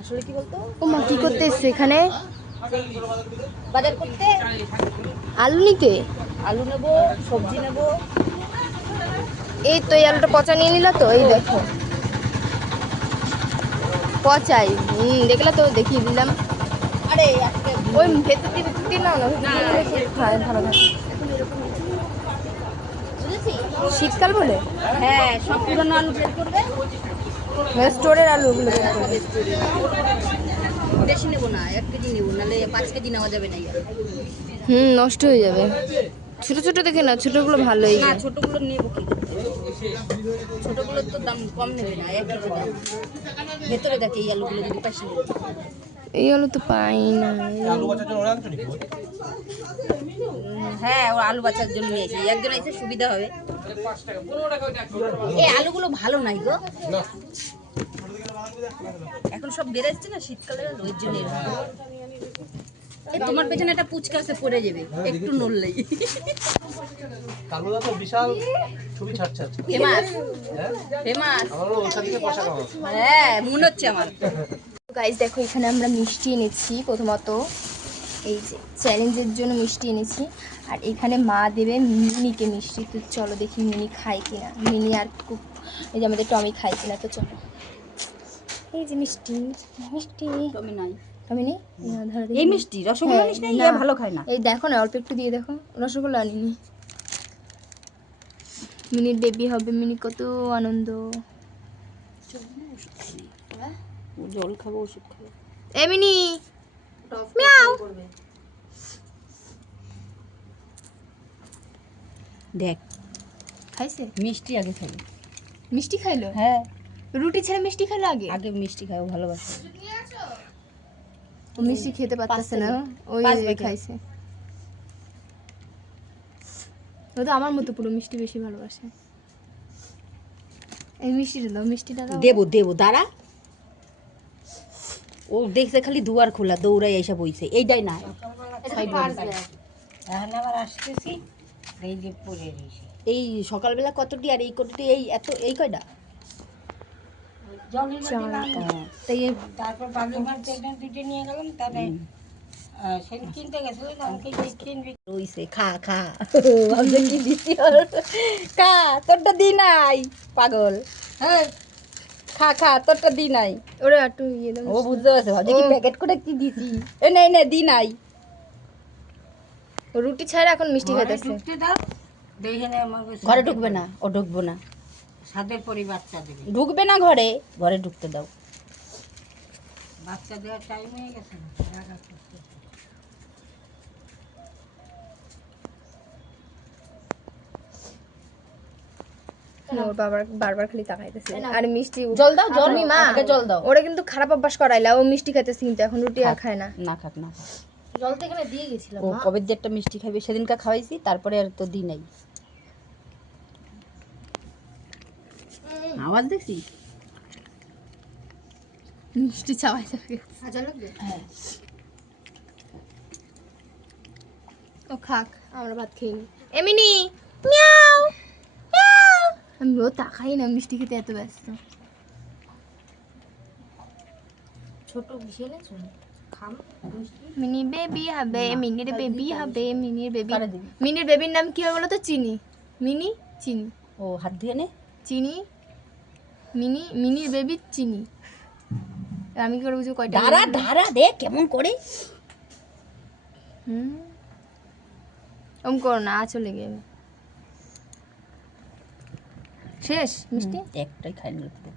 আসলে কি বলতো, ও মা কি করতে এসছে এখানে? বাজার করতে। আলু নিতে? আলু নেবো, সবজি নেবো। এই তো এই আলুটা পচা নিয়ে নিলা তো, এই দেখো পচাই। দেখলা তো, দেখিয়ে দিলাম। আরে আজকে ওই ভেতর দিয়ে নাও না, ভালো থাকে। শীতকাল বলে হ্যাঁ, সব পুরনো আলু বের করবে। স্টোরের আলু ওগুলো বের হ্যাঁ, করবে। বেশি নেবো না, 1 কেজি নেবো, নাহলে 5 কেজি নেওয়া যাবে না। নষ্ট হয়ে যাবে। ছোট ছোট দেখে না, ছোটগুলো ভালোই। না, ছোটগুলো নেবো কি করতে? ছোটগুলোর তো দাম কম নেবে না, 1 কেজি দাম। ভেতরে দেখে এই আলুগুলো যদি পাশে নেবে। এই আলু তো পাই না। হ্যাঁ, ও আলু বাচ্চার জন্য নিয়েছি, একজন এসে সুবিধা হবে। এই আলুগুলো ভালো নাই গো, এখন সব বেড়েছে না শীতকালে, ওই জন্য। তোমার পেছনে একটা পুচকা আছে, পড়ে যাবে একটু নড়লেই। কালুদা তো বিশাল ছবি ছাড়ছে। ফেমাস ফেমাস, হ্যাঁ মনে হচ্ছে আমার। গাইস দেখো, এখানে আমরা মিষ্টি এনেছি। প্রথমত এই যে চ্যালেঞ্জের জন্য মিষ্টি এনেছি, আর এখানে মা দেবে মিনিকে মিষ্টি। তো চলো দেখি মিনি খায় কিনা, মিনি আর এই যে আমাদের টমি খায় কিনা। তো চলো, এই যে মিষ্টি মিষ্টি টমি নাই, টমি নেই, ধরো এই মিষ্টি রসগোল্লা নিস না, ইয়া ভালো খায় না। এই দেখো না, অল্প একটু দিয়ে দেখো। রসগোল্লা আনিনি। মিনির বেবি হবে, মিনি কত আনন্দ। জল খাবো, ওষুধ খাবো। এ মিনি মিয়াও। দেখ খাইছে মিষ্টি আগে খাবে। মিষ্টি খাইলো? হ্যাঁ, রুটি ছেড়ে মিষ্টি খাইলো আগে? আগে মিষ্টি খায়, ও ভালোবাসে। ও মিষ্টি খেতে পারতেছে না, ওই খাইছে। ও তো আমার মতো পুরো মিষ্টি বেশি ভালোবাসে। এই মিষ্টিটা দাও, মিষ্টিটা দাও। দেবো দেবো, দাঁড়া। ও দেখছে খালি দুয়ার খোলা, দৌড়াই এসে বইছে। এইটাই না, এই সকালবেলা কতটি আর এই কতটি, এই এত, এই কয়টা। তাই তারপর বাবলি মাছ একদম দুটো নিয়ে গেলাম, তাহলে সেদিন কিনতে গেছিল, আমাকে কিনবি। রইছে, খা খা। ভাবছে কি দিছি ওর, খা, তোরটা দি নাই পাগল। হ্যাঁ, খা খা, তোরটা দি নাই। ওরে একটু ইয়ে দাও। ও বুঝতে পারছে, ভাবছে কি প্যাকেট করে কি দিছি। এ নাই না, দি নাই। ও রুটি ছাড়া এখন মিষ্টি খাইতেছে। ঢুকতে দাও, দেখে নে আমাকে। ঘরে ঢুকবে না, ও ঢুকবো না, সাদের পরি বাচ্চা দেবে। ঢুকবে না ঘরে, ঘরে ঢুকতে দাও। বাচ্চা দেওয়ার টাইম হয়ে গেছে না, রাখা করতে। ওর বাবার বারবার খালি তাকাইতেছে। আর মিষ্টি জল দাও, জল। তুমি মা আগে জল দাও। ওরা কিন্তু খারাপ অভ্যাস করাইলা, ও মিষ্টি খাইতেছে কিন্তু এখন রুটি আর খায় না। না খাক, না খাক। জল তো এখানে দিয়ে গেছিলাম। ও কবে যে একটা মিষ্টি খাইবে, সেদিনকা খাওয়াইছি, তারপরে আর তো দি নাই। আওয়াজ দেখছি, মিষ্টি চাওয়াই যাবে। আচ্ছা লাগবে। হ্যাঁ। ও খাক, আমরা ভাত খেয়ে নি। এমনি মিয়াও মিয়াও। আমি ও তাকাই না, মিষ্টি খেতে এত ব্যস্ত। ছোট মিশিয়ে নেছো, খাম মিনি বেবি হবে, মিনির বেবি হবে, মিনির বেবি। কারে দিবি? মিনির বেবির নাম কি হবে বলো তো? চিনি। মিনি চিনি। ও হাত ধুয়ে নে। চিনি মিনি, মিনির বেবি চিনি। আমি কি করে বুঝবো কয়টা? ধারা ধারা দেখ কেমন করে। ওম করো না, চলে গেবে। শেষ মিষ্টি? একটাই খাই নিল পুরো।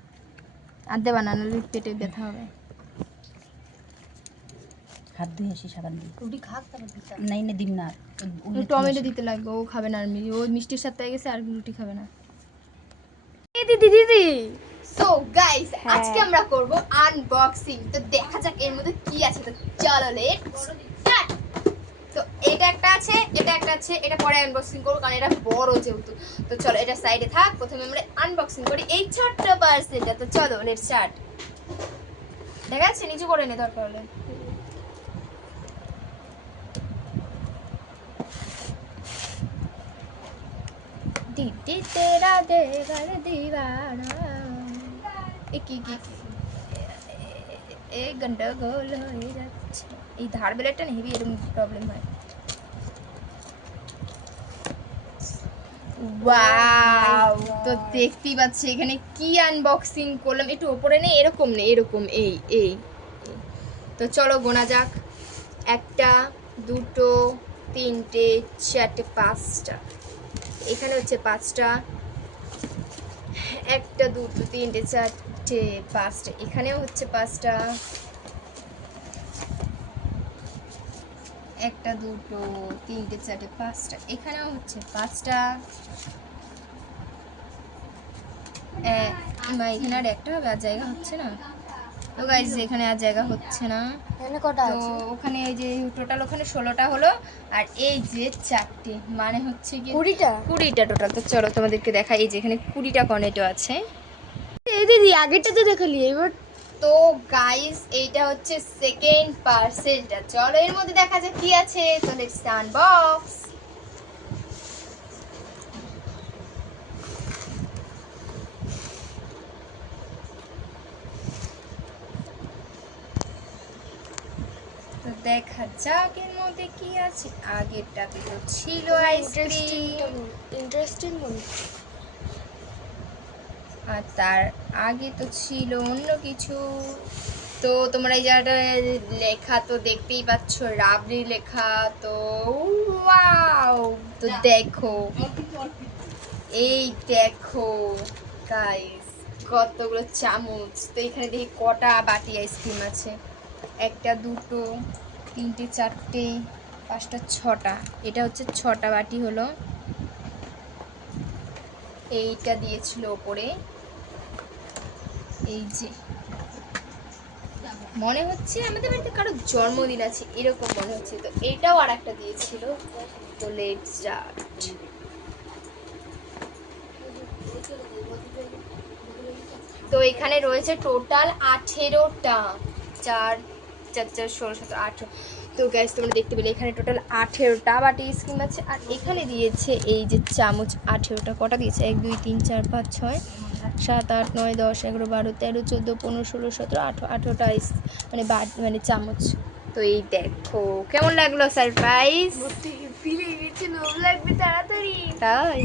আর দেবা না, নাহলে পেটে ব্যথা হবে। হাত ধুয়ে আসি সাবান দিয়ে। রুটি খাক, তারপর দিতাম। নাই না, দিম না। টমেটো দিতে লাগবে, ও খাবে না। আর ও মিষ্টির সাথে হয়ে গেছে, আর রুটি খাবে না। দিদি দিদি, সো গাইস আজকে আমরা করব আনবক্সিং। তো দেখা যাক এর মধ্যে কি আছে। তো চলো লেটস স্টার্ট। তো এটা একটা আছে, এটা একটা আছে, এটা পরে আনবক্সিং করব কারণ এটা বড় যেহেতু। তো চলো এটা সাইডে থাক, প্রথমে আমরা আনবক্সিং করি এই ছোট্ট পার্সেলটা। তো চলো লেটস স্টার্ট। দেখা যাচ্ছে, নিচু করে নে দরকার হলে। दीदी तेरा देवर दीवाना। एक এই গন্ডগোল হয়ে যাচ্ছে। এই ধার বেলাটা না হেভি এরকম প্রবলেম হয়। ওয়াও, তো দেখতেই পাচ্ছি এখানে কি আনবক্সিং করলাম। একটু ওপরে নেই, এরকম নেই, এরকম এই এই এই। তো চলো গোনা যাক। 1 2 3 4 5টা, এখানে হচ্ছে 5টা। 1 2 3 4 5টা, এখানেও হচ্ছে 5টা। 1 2 3 4 5টা, এখানেও হচ্ছে 5টা। এখানে আর একটা হবে, আর জায়গা হচ্ছে না। তো গাইজ এখানে আর জায়গা হচ্ছে না। এখানে কটা তো আছে? ওখানে এই যে টোটাল ওখানে 16টা হলো, আর এই যে 4টে, মানে হচ্ছে কি 20টা টোটাল। তো চলো তোমাদেরকে দেখাই, এই যে এখানে 20টা কর্নেটো আছে। এই দিদি আগেরটা তো দেখালি, এবার তো গাইস এইটা হচ্ছে সেকেন্ড পার্সেলটা। চলো এর মধ্যে দেখা যাক কি আছে। তো লেটস আনবক্স। তো দেখা যাক এর মধ্যে কি আছে। আগেরটাতে তো ছিল আইসক্রিম, ইন্টারেস্টিং মনে আর তার আগে তো ছিল অন্য কিছু। তো তোমরা এই জায়গাটা লেখা তো দেখতেই পাচ্ছ, রাবড়ি লেখা। তো ওয়াও, তো দেখো, এই দেখো গাইস কতগুলো চামচ। তো এখানে দেখি কটা বাটি আইসক্রিম আছে। 1 2 3 4 5 6টা, এটা হচ্ছে 6টা বাটি হলো। এইটা দিয়েছিল ওপরে, এই যে মনে হচ্ছে আমাদের বাড়িতে কারো জন্মদিন আছে এরকম মনে হচ্ছে। তো এটাও আর একটা দিয়েছিল। তো লেটস স্টার্ট। তো এখানে রয়েছে টোটাল 18টা, 4 4 4 16 17 18। তো গ্যাস তোমরা দেখতে পেলে এখানে টোটাল 18টা বাটি স্কিম আছে। আর এখানে দিয়েছে এই যে চামচ 18টা। কটা দিয়েছে? 1 2 3 4 5 6 7 8 9 10 11 12 13 14 15 16 17 18, 18টা মানে মানে চামচ। তো এই দেখো কেমন লাগলো সারপ্রাইজ। ফিরে গেছে, লোভ লাগবে তাড়াতাড়ি। তাই